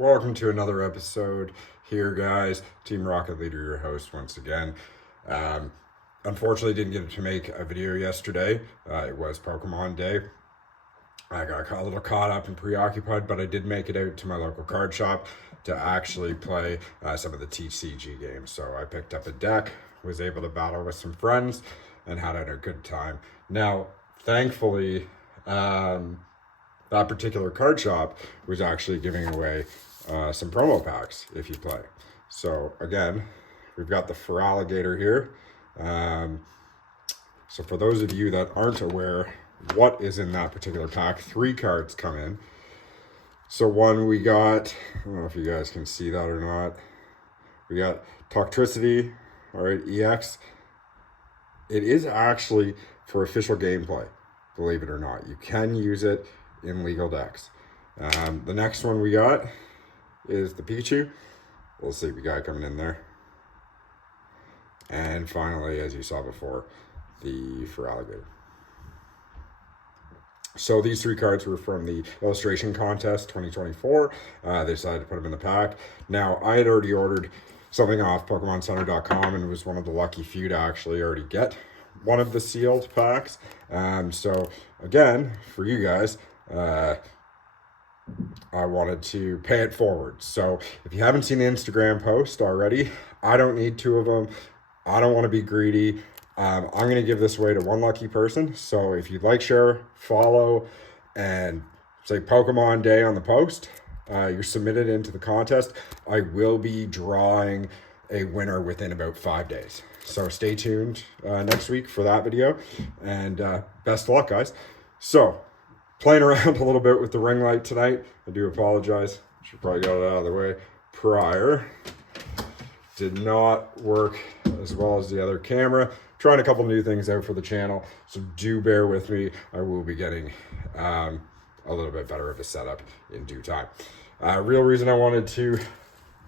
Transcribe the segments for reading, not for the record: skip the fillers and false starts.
Welcome to another episode here, guys. Team Rocket Leader, your host once again. Unfortunately, didn't get to make a video yesterday. It was Pokemon Day. I got a little caught up and preoccupied, but I did make it out to my local card shop to actually play some of the TCG games. So I picked up a deck, was able to battle with some friends, and had a good time. Now, thankfully, that particular card shop was actually giving away some promo packs if you play. So again, we've got the Feraligatr here. So for those of you that aren't aware what is in that particular pack, 3 cards come in. So one we got, I don't know if you guys can see that or not. We got Toxtricity, all right, EX. It is actually for official gameplay, believe it or not. You can use it in legal decks. The next one we got is the Pikachu. We'll see, we got coming in there. And finally, as you saw before, the Feraligatr. So these 3 cards were from the illustration contest 2024. They decided to put them in the pack. Now, I had already ordered something off PokemonCenter.com and was one of the lucky few to actually already get one of the sealed packs. So again, for you guys, I wanted to pay it forward. So if you haven't seen the Instagram post already, I don't need 2 of them. I don't want to be greedy. I'm going to give this away to one lucky person. So if you'd like, share, follow, and say Pokemon Day on the post, you're submitted into the contest. I will be drawing a winner within about 5 days. So stay tuned next week for that video. And best of luck, guys. So playing around a little bit with the ring light tonight. I do apologize. Should probably get it out of the way prior. Did not work as well as the other camera. Trying a couple new things out for the channel, so do bear with me. I will be getting a little bit better of a setup in due time. Real reason I wanted to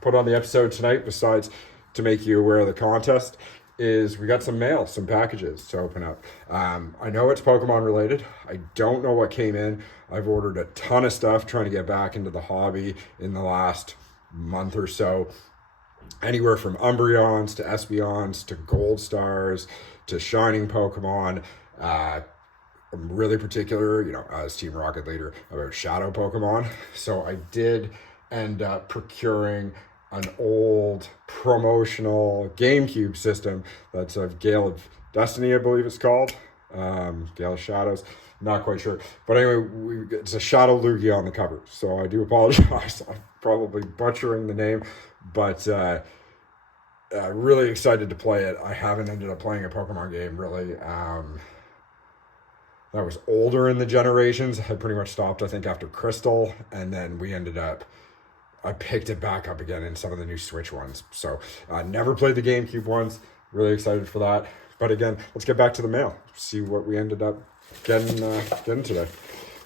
put on the episode tonight, besides to make you aware of the contest, is we got some mail, some packages to open up. I know it's Pokemon related. I don't know what came in. I've ordered a ton of stuff trying to get back into the hobby in the last month or so. Anywhere from Umbreons to Espeons to Gold Stars to Shining Pokemon. I'm really particular, as Team Rocket Leader, about Shadow Pokemon. So I did end up procuring an old promotional GameCube system that's a Gale of Destiny, I believe it's called. Gale of Shadows. Not quite sure. But anyway, it's a Shadow Lugia on the cover. So I do apologize. I'm probably butchering the name. But really excited to play it. I haven't ended up playing a Pokemon game, really. That was older in the generations. I pretty much stopped, I think, after Crystal. And then I picked it back up again in some of the new Switch ones. So I never played the GameCube ones. Really excited for that. But again, let's get back to the mail. See what we ended up getting today.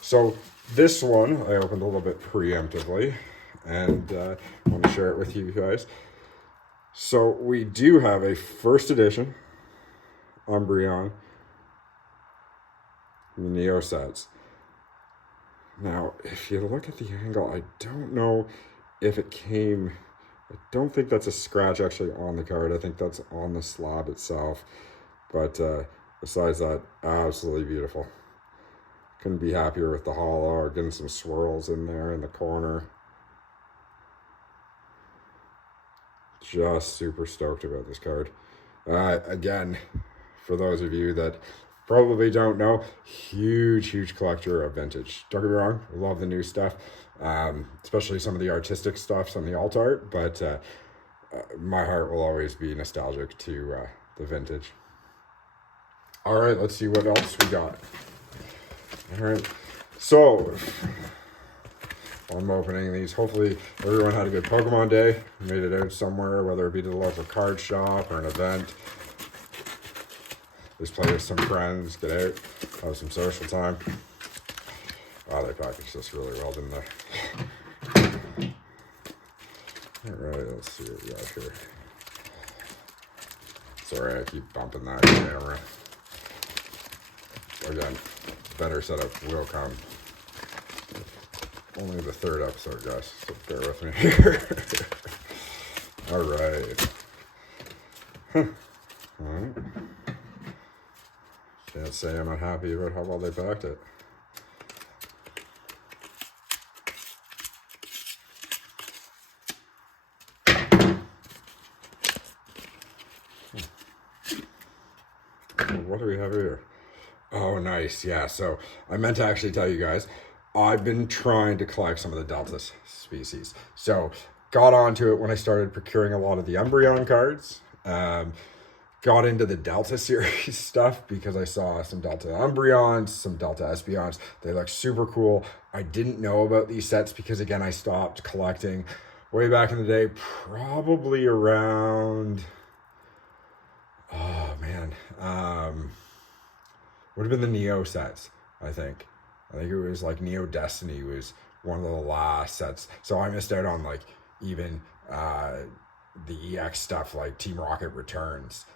So this one I opened a little bit preemptively, and I want to share it with you guys. So we do have a first edition Umbreon Neo sets. Now, if you look at the angle, I don't know if it came. I don't think that's a scratch actually on the card. I think that's on the slab itself. But besides that, absolutely beautiful. Couldn't be happier with the holo, getting some swirls in there in the corner. Just super stoked about this card. Again, for those of you that probably don't know, huge collector of vintage. Don't get me wrong, I love the new stuff, especially some of the artistic stuff, some of the alt art, but my heart will always be nostalgic to the vintage. All right, let's see what else we got. All right, so I'm opening these. Hopefully everyone had a good Pokemon Day, made it out somewhere, whether it be to the local card shop or an event. Just play with some friends, get out, have some social time. Wow, they packaged this really well, didn't they? All right, let's see what we got here. Sorry, I keep bumping that camera. Again, better setup will come. only the third episode, guys, so bear with me here. All right. All right. Can't say I'm not happy about how well they backed it. What do we have here? Oh, nice. Yeah, so I meant to actually tell you guys, I've been trying to collect some of the Delta species. So got onto it when I started procuring a lot of the Umbreon cards. Got into the Delta series stuff because I saw some Delta Umbreons, some Delta Espeons. They look super cool. I didn't know about these sets because, again, I stopped collecting way back in the day, probably around... Oh, man. Would have been the Neo sets, I think. I think it was like Neo Destiny was one of the last sets. So I missed out on like even the EX stuff like Team Rocket Returns.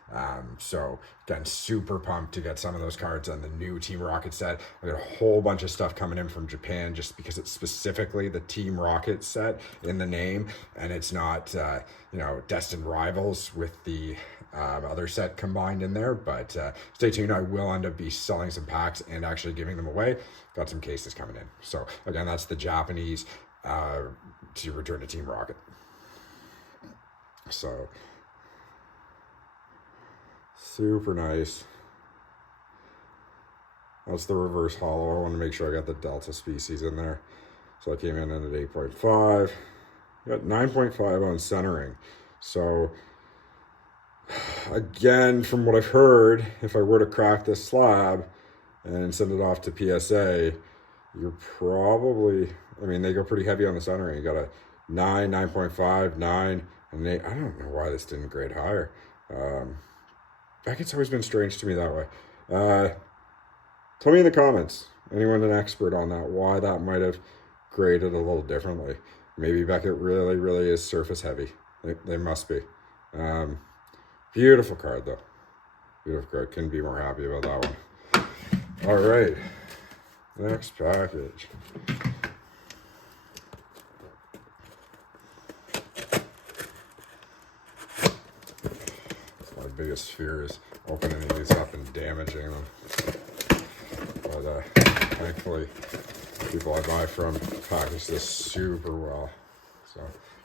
So again, super pumped to get some of those cards on the new Team Rocket set. I got a whole bunch of stuff coming in from Japan just because it's specifically the Team Rocket set in the name, and it's not Destined Rivals with the other set combined in there. But stay tuned. I will end up be selling some packs and actually giving them away. Got some cases coming in. So again, that's the Japanese to return to Team Rocket. So super nice. That's the reverse hollow. I want to make sure I got the Delta species in there. So I came in at 8.5. Got 9.5 on centering. So again, from what I've heard, if I were to crack this slab and send it off to PSA, you're probably, I mean, they go pretty heavy on the centering. You got a 9, 9.5, 9, and 8. I don't know why this didn't grade higher. Beckett's always been strange to me that way. Tell me in the comments, anyone an expert on that, why that might have graded a little differently. Maybe Beckett really, really is surface heavy. They must be. Beautiful card, though. Beautiful card. Couldn't be more happy about that one. All right. Next package. My biggest fear is opening these up and damaging them. But thankfully, people I buy from package this super well. So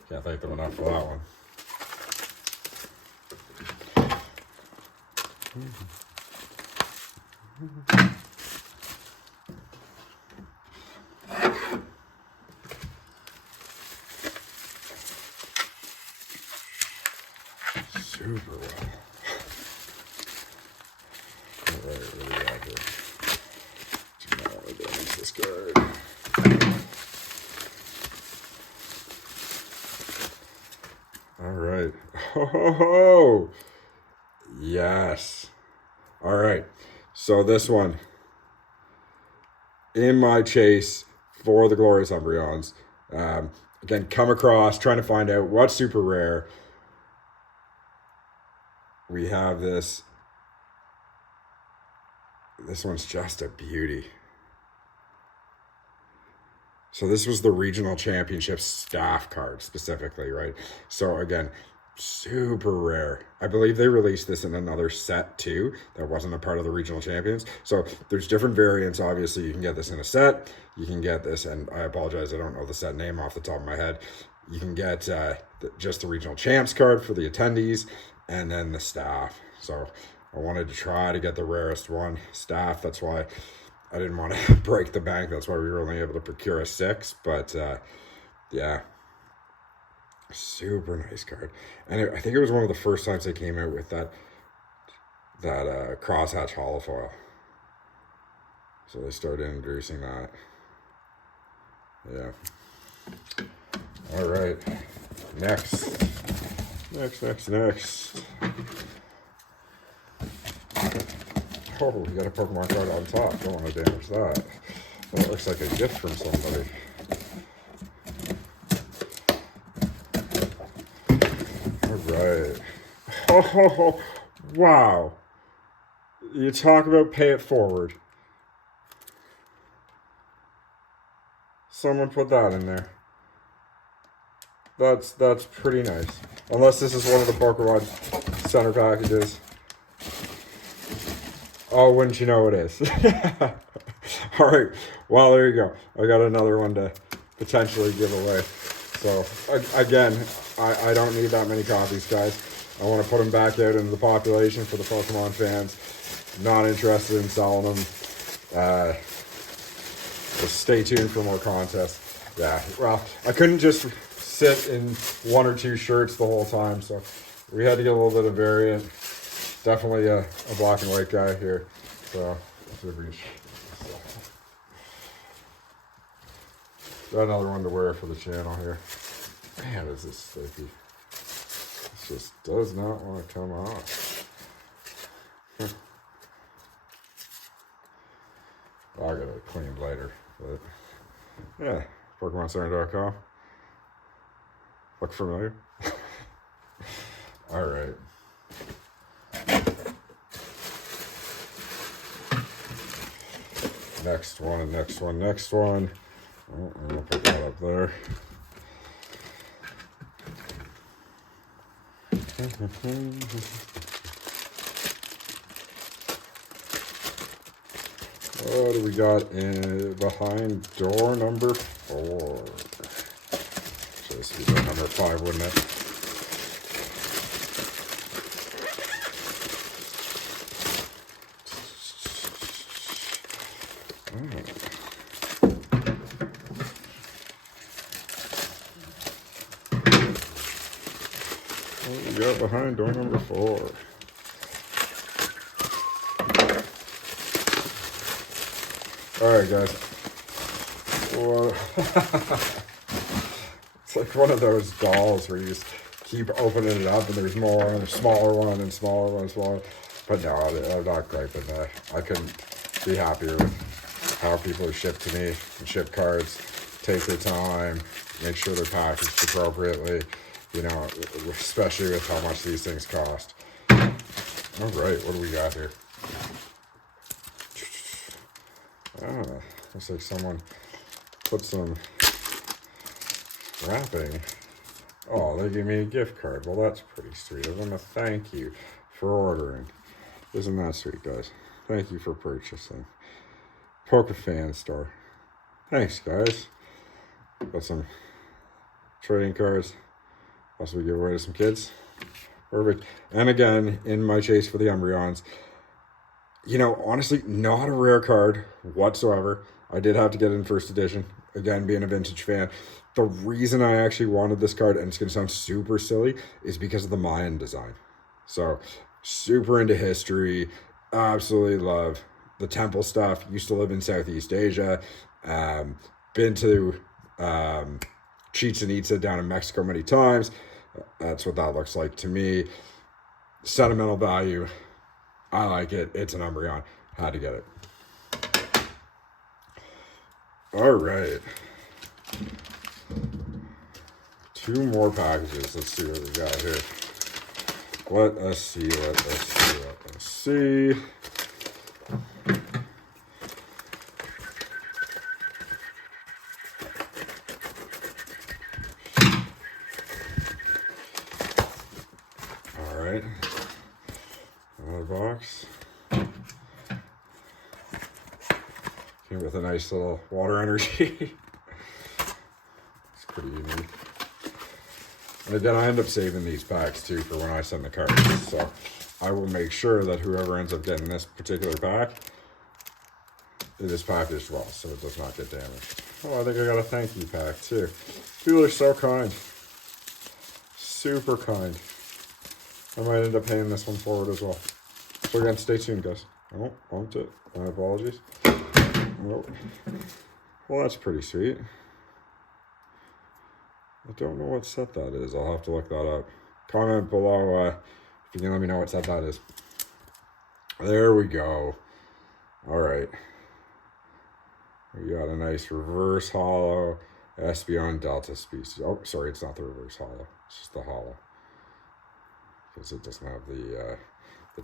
can't thank them enough for that one. Super well. All right, what do we got here? Do not want to damage this card. All right. Oh, yes. All right. So this one, in my chase for the Glorious Umbreons, again, come across, trying to find out what's super rare. We have this. This one's just a beauty. So this was the regional championship staff card specifically, right? So again, super rare. I believe they released this in another set too that wasn't a part of the regional champions. So there's different variants. Obviously, you can get this in a set. You can get this, and I apologize, I don't know the set name off the top of my head. You can get just the regional champs card for the attendees, and then the staff. So I wanted to try to get the rarest one, staff. That's why I didn't want to break the bank. That's why we were only able to procure a 6. But yeah, super nice card. And I think it was one of the first times they came out with that crosshatch holofoil. So they started introducing that. Yeah. All right. Next. Oh, we got a Pokemon card on top. Don't want to damage that. That looks like a gift from somebody. All right. Oh, wow. You talk about pay it forward. Someone put that in there. That's pretty nice. Unless this is one of the Pokemon Center packages. Oh, wouldn't you know it is. All right. Well, there you go. I got another one to potentially give away. So, again, I don't need that many copies, guys. I want to put them back out into the population for the Pokemon fans. Not interested in selling them. Just stay tuned for more contests. Yeah, well, I couldn't just sit in one or two shirts the whole time, so we had to get a little bit of variant. Definitely a black and white guy here. So, got another one to wear for the channel here. Man, is this sticky. This just does not want to come off. I'll get it cleaned later. But yeah, PokemonCenter.com. Look familiar? All right. Next one, next one, next one. Oh, I'm gonna put that up there. What do we got in behind door number 4? So this would be door number 5, wouldn't it? What we got behind door number 4? Alright, guys. Well, it's like one of those dolls where you just keep opening it up and there's more and a smaller one and smaller one and smaller. But no, I'm not griping. I couldn't be happier with how people are shipped to me and ship cards. Take their time, make sure they're packaged appropriately, you know, especially with how much these things cost. Alright, what do we got here? Looks like someone put some wrapping. Oh, they gave me a gift card. Well, that's pretty sweet of them. A thank you for ordering. Isn't that sweet, guys? Thank you for purchasing. PokeFan store. Thanks, guys. Got some trading cards. Also, we give away to some kids. Perfect. And again, in my chase for the Umbreons, you know, honestly, not a rare card whatsoever. I did have to get it in first edition. Again, being a vintage fan. The reason I actually wanted this card, and it's going to sound super silly, is because of the Mayan design. So, super into history. Absolutely love the temple stuff. Used to live in Southeast Asia. Been to Chichen Itza down in Mexico many times. That's what that looks like to me. Sentimental value. I like it. It's an Umbreon. Had to get it. All right. 2 more packages. Let's see what we got here. Let us see. Let us see. Let us see. All right. Another box. Came with a nice little water energy. It's pretty unique. And again, I end up saving these packs too for when I send the cards. So I will make sure that whoever ends up getting this particular pack, it is packaged well so it does not get damaged. Oh, I think I got a thank you pack too. People are so kind. Super kind. I might end up paying this one forward as well. So again, stay tuned, guys. Oh, bumped it. My apologies. Oh. Well, that's pretty sweet. I don't know what set that is. I'll have to look that up. Comment below if you can let me know what set that is. There we go. All right. We got a nice reverse holo Espeon Delta species. Oh, sorry, it's not the reverse holo. It's just the holo. Because it doesn't have the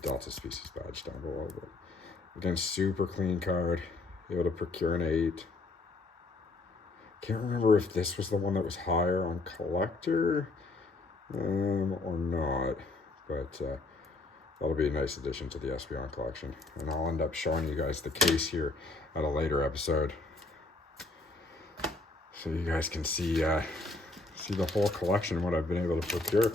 Delta species badge down below. But again, super clean card. Able to procure an 8. Can't remember if this was the one that was higher on collector or not, but that'll be a nice addition to the Espeon collection. And I'll end up showing you guys the case here at a later episode, so you guys can see the whole collection and what I've been able to procure.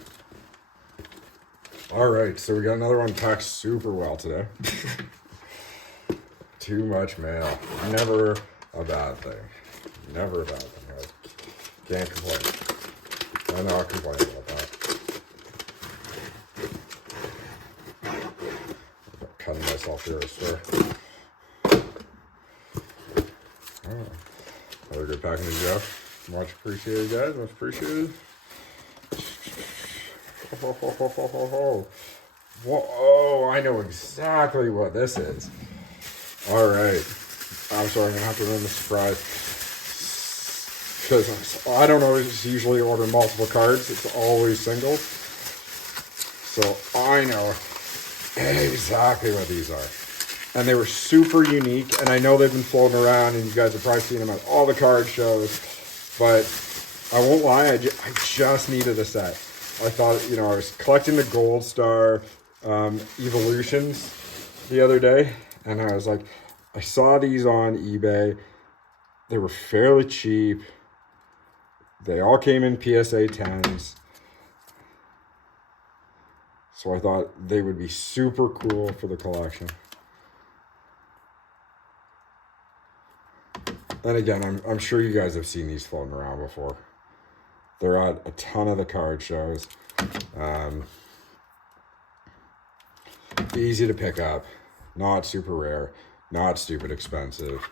All right, so we got another one packed super well today. Too much mail. Never a bad thing. Never a bad thing. I can't complain. I'm not complaining about that. I'm cutting myself here, I swear. Oh, another good packing to go. Much appreciated, guys. Much appreciated. Whoa, I know exactly what this is. All right. I'm sorry, I'm going to have to ruin the surprise. Because I don't always usually order multiple cards. It's always singles. So I know exactly what these are. And they were super unique. And I know they've been floating around, and you guys have probably seen them at all the card shows. But I won't lie, I just needed a set. I thought, I was collecting the Gold Star Evolutions the other day, and I was like, I saw these on eBay. They were fairly cheap. They all came in PSA 10s. So I thought they would be super cool for the collection. And again, I'm sure you guys have seen these floating around before. They're at a ton of the card shows. Easy to pick up. Not super rare. Not stupid expensive.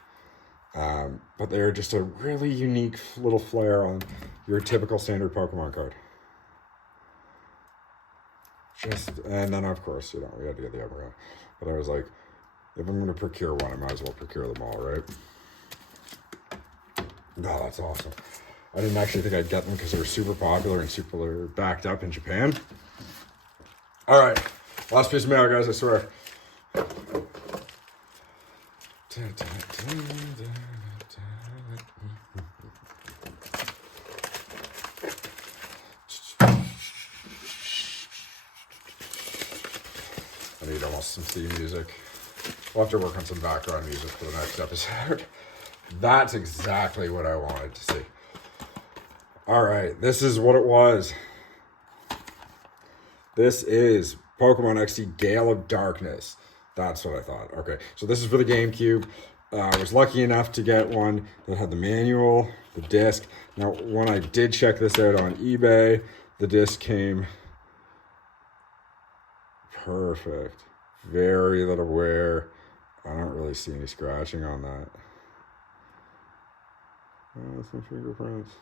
But they're just a really unique little flair on your typical standard Pokemon card. And then, of course, we had to get the Emerald. But I was like, if I'm going to procure one, I might as well procure them all, right? No, that's awesome. I didn't actually think I'd get them because they were super popular and super backed up in Japan. All right. Last piece of mail, guys, I swear. I need almost some theme music. We'll have to work on some background music for the next episode. That's exactly what I wanted to see. All right, this is what it was. This is Pokemon XD Gale of Darkness. That's what I thought. Okay, so this is for the GameCube. I was lucky enough to get one that had the manual, the disc. Now, when I did check this out on eBay, the disc came perfect. Very little wear. I don't really see any scratching on that. Oh, some fingerprints.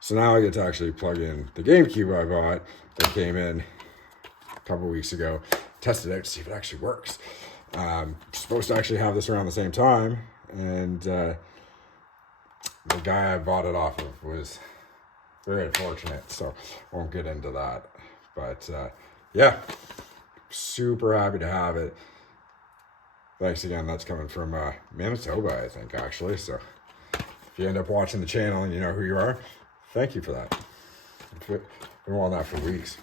So now I get to actually plug in the GameCube I bought that came in a couple weeks ago. Test it out to see if it actually works. Supposed to actually have this around the same time, and the guy I bought it off of was very unfortunate, so won't get into that. But yeah, super happy to have it. Thanks again. That's coming from Manitoba, I think, actually. So if you end up watching the channel and you know who you are, thank you for that. I've been wanting that for weeks.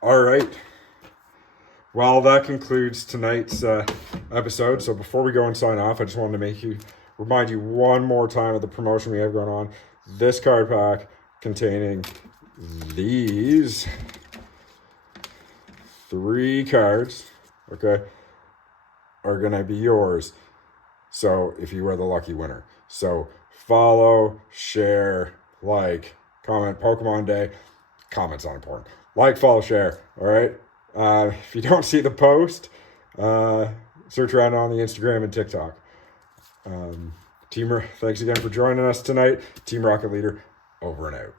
All right. Well, that concludes tonight's episode. So before we go and sign off, I just wanted to remind you one more time of the promotion we have going on. This card pack containing these 3 cards, okay, are going to be yours. So if you are the lucky winner. So follow, share, like, comment, Pokemon Day. Comments not important. Like, follow, share, all right? If you don't see the post, search around on the Instagram and TikTok. Thanks again for joining us tonight. Team Rocket Leader, over and out.